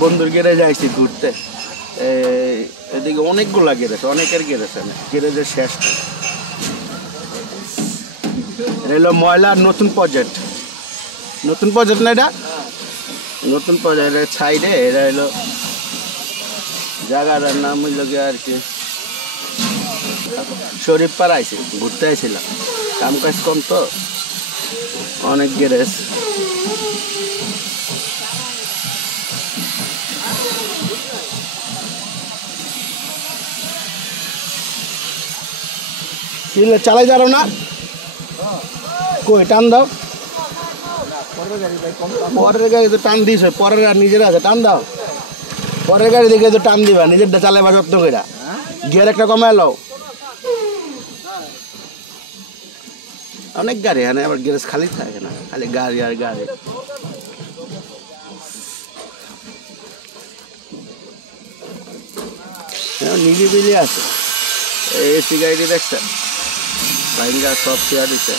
বন্ধুর গ্যারেজে আইছি ঘুরতে। এদিকে অনেকগুলা গ্যারেজ, অনেকের গ্যারেজ আছে, গ্যারেজের শেষ। এটা হলো ময়লার নতুন প্রজেক্ট, নতুন প্রজেক্ট না এটা? নতুন প্রজেক্টের সাইডে এটা হলো জায়গাটার নাম হইল গিয়ে আর কি শরীফপাড়া। আইছি ঘুরতে আইছিলাম, কাম কাজ কম তো, অনেক গ্যারেজ। চালাই যাও না, কই টান দাও, পরের গাড়ি তো টান দিস, পরের আর নিজের আছে টান দাও, পরের গাড়ি দেখে তো টান দিবা, নিজেরটা চালাইবা যত্ন করে, গিয়ার একটা কমায় লও। অনেক গাড়ি হ্যাঁ, আবার গ্যারেজ খালি থাকে না, খালি গাড়ি আর গাড়ি। নিরিবিলি আছে। এসি গাড়ি দেখছেন, বাইরে সব চেয়ার দিচ্ছে।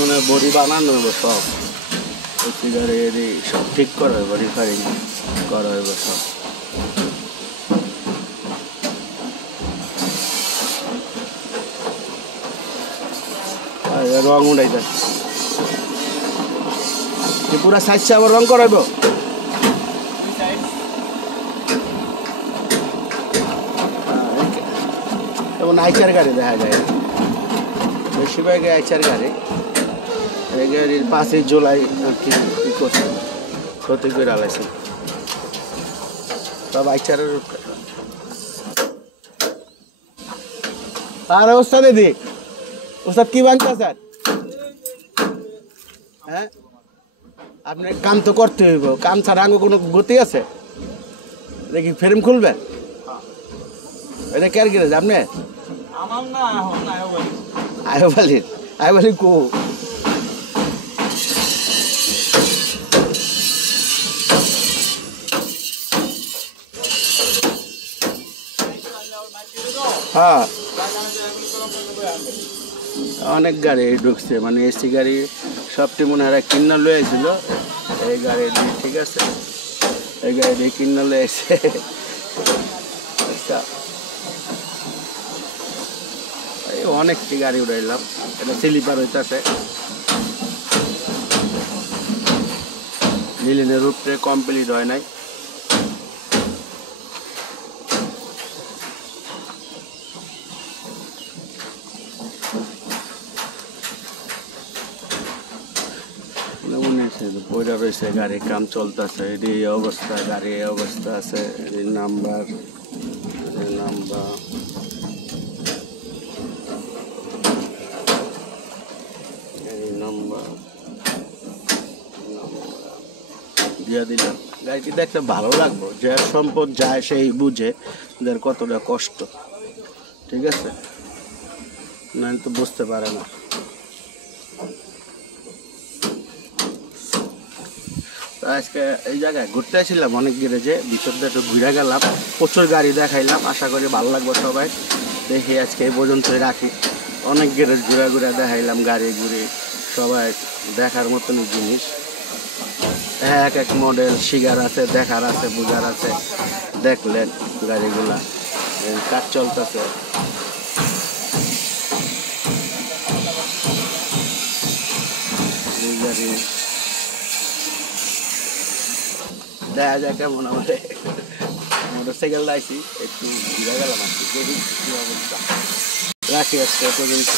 মানে বডি বানানো হইব সব, এসি গাড়ি সব ঠিক করা হইব, রিফারিং করা হইব সব। রং উঠাই যাচ্ছে পুরা সাইজ আবার রং করাইব। যেমন আইচার গাড়ি দেখা যায়, বেশিরভাগ আইচার গাড়ি, এই গাড়ির 5 জুলাই আর কি করছে, ক্ষতি করে আলাইছে সব আইচারের উপরে। আর ওস্তাদ দিদি, ওস্তাদ কি বানতে স্যার? হ্যাঁ, আপনার কাম তো করতে হইব, কাম ছাড়া আগে কোনো গতি আছে? দেখি ফ্রেম খুলবেন, এটা কে গেছে আপনি? আয়োবালির, আয়োবালি কো হ্যাঁ, অনেক গাড়ি ঢুকছে, মানে এসি গাড়ি সবটি মনে হয় কিনা লয়ে আসছিল। এই গাড়ি ঠিক আছে, এই গাড়ি দিয়ে কিনা লয়ে আসছে। আচ্ছা, এই অনেকটি গাড়ি উড়াইলাম, এটা স্লিপার হইতেছে। লিলিনের রুটে কমপ্লিট হয় নাই। বইটা রয়েছে, গাড়ির কাম চলতেছে, এটি এই অবস্থা, গাড়ি এই অবস্থা আছে। এই নাম্বার দিয়া দিলাম। গাড়িটি দেখলে ভালো লাগবে, যার সম্পদ যায় সেই বুঝে যার কতটা কষ্ট, ঠিক আছে, না তো বুঝতে পারে না। আজকে এই জায়গায় ঘুরতে আসছিলাম, অনেক গ্যারেজে ভিতর দিয়ে একটু ঘুরে গেলাম, প্রচুর গাড়ি দেখাইলাম। আশা করি ভালো লাগবে সবাই। দেখি আজকে এই পর্যন্তই রাখি। অনেক গ্যারেজ ঘুরে ঘুরে দেখাইলাম, গাড়ি ঘুরে, সবাই দেখার মতনই জিনিস। এক এক মডেল শিকার আছে, দেখার আছে, বুঝার আছে। দেখলেন গাড়িগুলা, কাজ চলতেছে। এই গাড়ি দেখা যায় কেমন। আমাদের মোটরসাইকেল আইসি, একটু ঘুরে গেলাম আর কি, দেখি কি অবস্থা। রাখি আজকে পর্যন্ত।